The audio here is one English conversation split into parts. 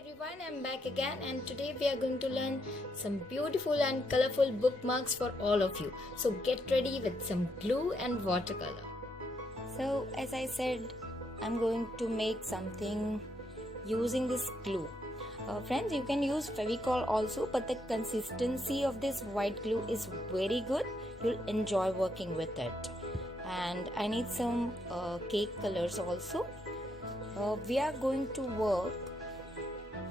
everyone, I'm back again and today we are going to learn some beautiful and colorful bookmarks for all of you. So get ready with some glue and watercolor. So as I said, I'm going to make something using this glue. Friends, you can use Fevicol also, but the consistency of this white glue is very good. You'll enjoy working with it. And I need some cake colors also. We are going to work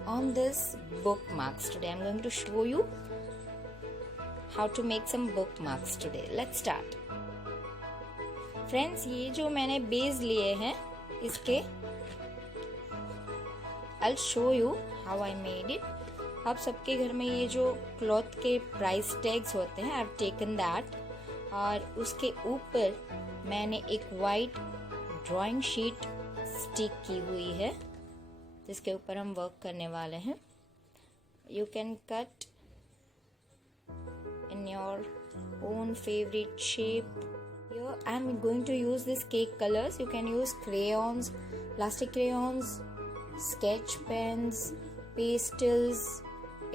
on this bookmarks today. I'm going to show you how to make some bookmarks today. Let's start. Friends, ये जो मैंने base लिए हैं इसके I'll show you how I made it. आप सबके घर में ये जो क्लॉथ के प्राइस टैग्स होते हैं I've taken that और उसके ऊपर मैंने एक वाइट ड्राइंग शीट स्टिक की हुई है जिसके ऊपर हम वर्क करने वाले हैं. You can cut in your own favourite shape. I am going to use this cake colours. You can use crayons, plastic crayons, sketch pens, pastels,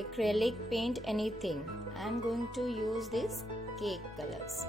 acrylic paint, anything. I am going to use this cake colors.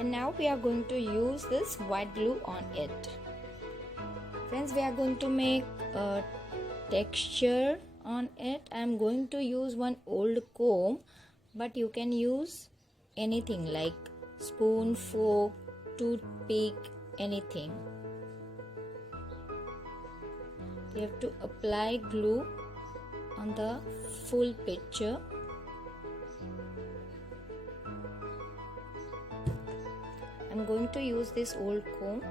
And now we are going to use this white glue on it. Friends, we are going to make a texture on it. I am going to use one old comb, but you can use anything like spoon, fork, toothpick, anything. You have to apply glue on the full picture. I'm going to use this old comb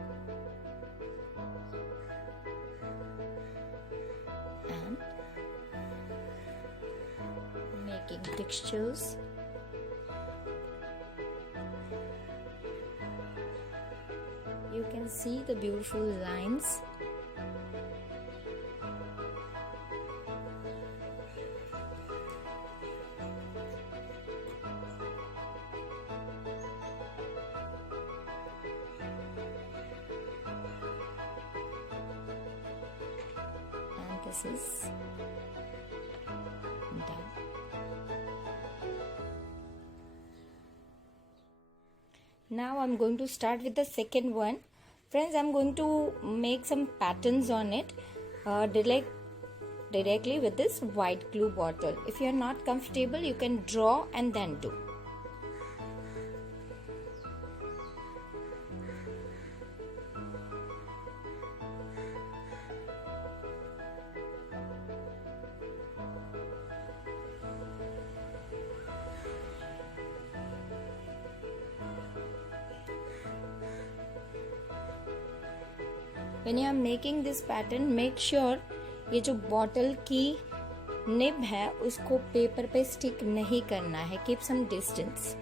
and making textures. You can see the beautiful lines. This is done. Now I'm going to start with the second one. Friends, I'm going to make some patterns on it directly with this white glue bottle. If you are not comfortable, you can draw and then do. When you are making this pattern, make sure ये जो bottle की nib है उसको paper पे stick नहीं करना है. Keep some distance.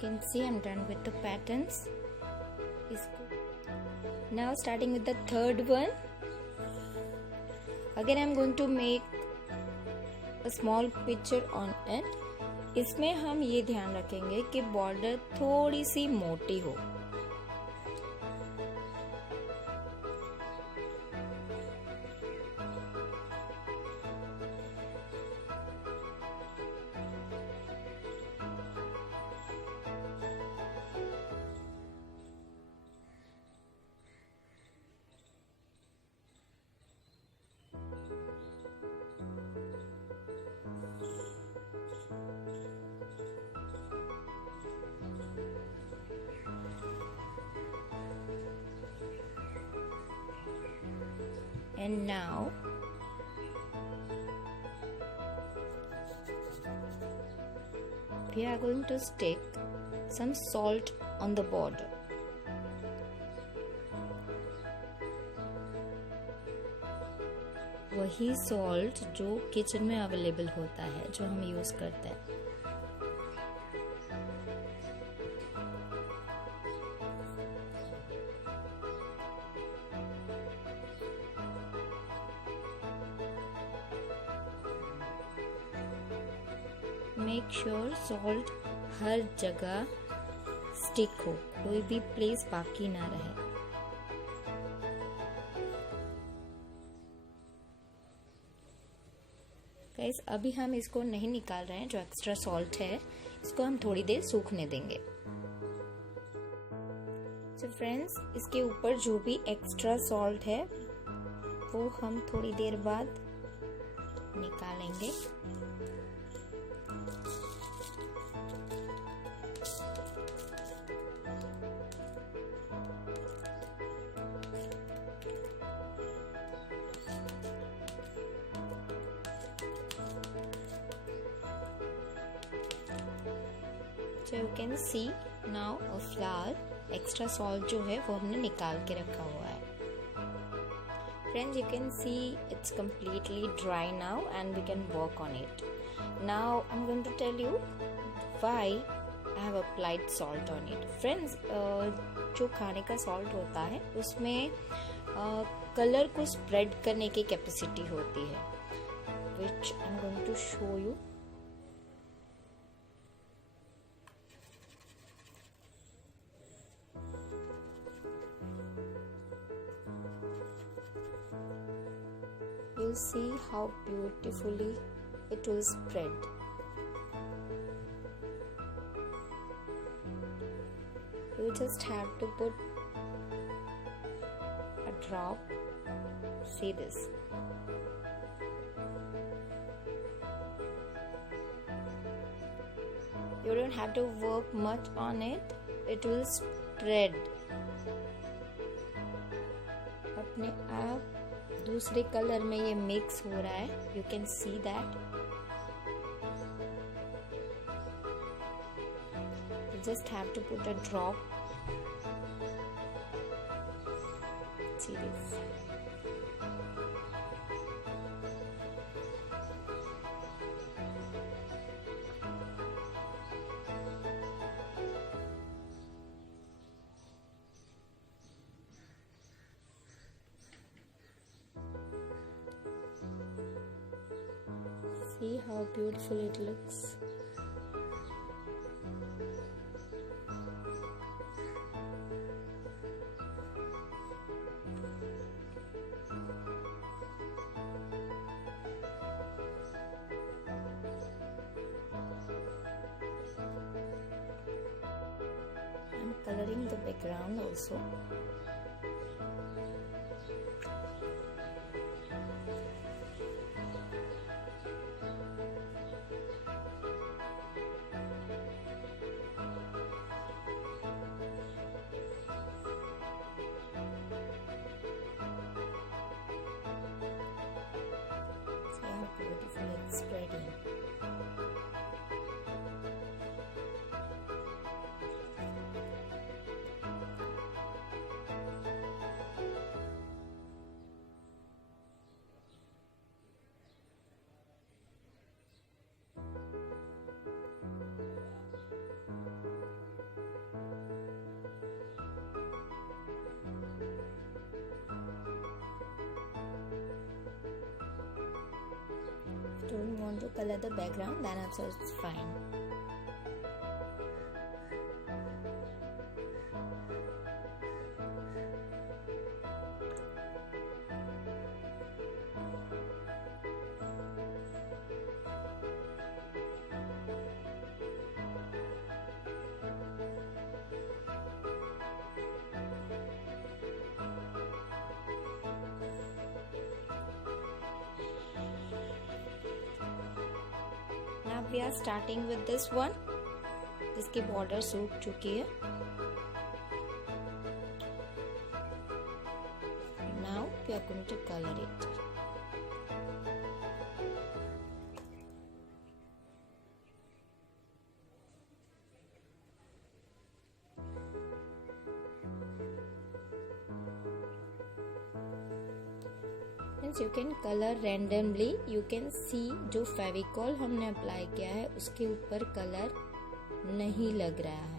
can see I'm done with the patterns. Now starting with the third one. Again I'm going to make a small picture on it. इसमें हम ये ध्यान रखेंगे कि बॉर्डर थोड़ी सी मोटी हो. And now we are going to stick some salt on the border. वही सॉल्ट जो किचन में अवेलेबल होता है, जो हम यूज करते हैं. मेक श्योर सॉल्ट हर जगह स्टिक हो, कोई भी प्लेस बाकी ना रहे. गाइस अभी हम इसको नहीं निकाल रहे हैं. जो एक्स्ट्रा सॉल्ट है इसको हम थोड़ी देर सूखने देंगे. तो फ्रेंड्स इसके ऊपर जो भी एक्स्ट्रा सॉल्ट है वो हम थोड़ी देर बाद निकालेंगे. So you can see now a flour, extra salt जो है वो हमने निकाल के रखा हुआ है. Friends, you can see it's completely dry now and we can work on it. Now I'm going to tell you why I have applied salt on it. Friends, जो खाने का salt होता है उसमें कलर को spread करने की capacity होती है, which I'm going to show you. You'll see how beautifully it will spread. You just have to put a drop. See this. You don't have to work much on it. It will spread. अपने आप दूसरे colour में ये mix हो रहा है. You can see that. You just have to put a drop. See this. See how beautiful it looks. I'm coloring the background also. Beautiful it's spreading. don't want to color the background, then also it's fine. Now we are starting with this one. इसकी border सूख चुकी है. Now we are going to color it. You can color randomly. You can see जो फेविकॉल हमने apply किया है उसके ऊपर कलर नहीं लग रहा है.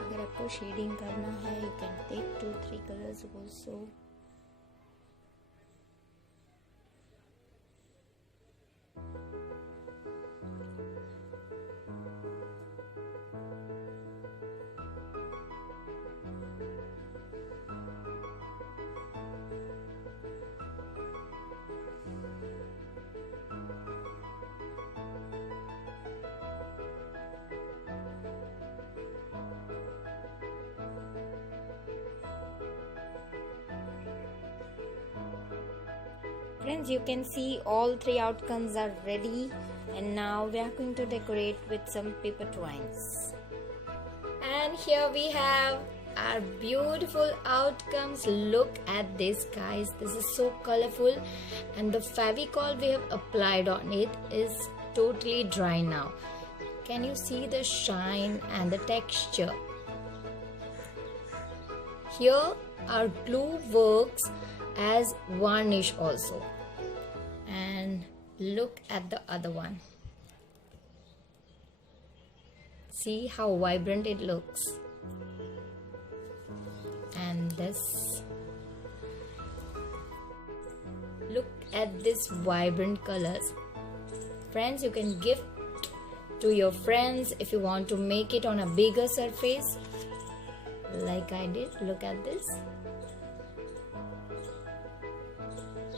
अगर आपको शेडिंग करना है, you can take 2-3 colors also. Friends, you can see all 3 outcomes are ready, and now we are going to decorate with some paper twines. And here we have our beautiful outcomes. Look at this, guys. This is so colorful, and the Fevicol we have applied on it is totally dry now. Can you see the shine and the texture? Here our glue works as varnish also. And look at the other one. See how vibrant it looks. And this. Look at this vibrant colors. Friends, you can gift to your friends if you want to make it on a bigger surface. Like I did. Look at this.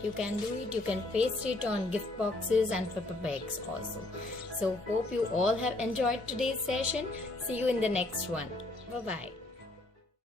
You can do it. You can paste it on gift boxes and paper bags also. So hope you all have enjoyed today's session. See you in the next one. Bye bye.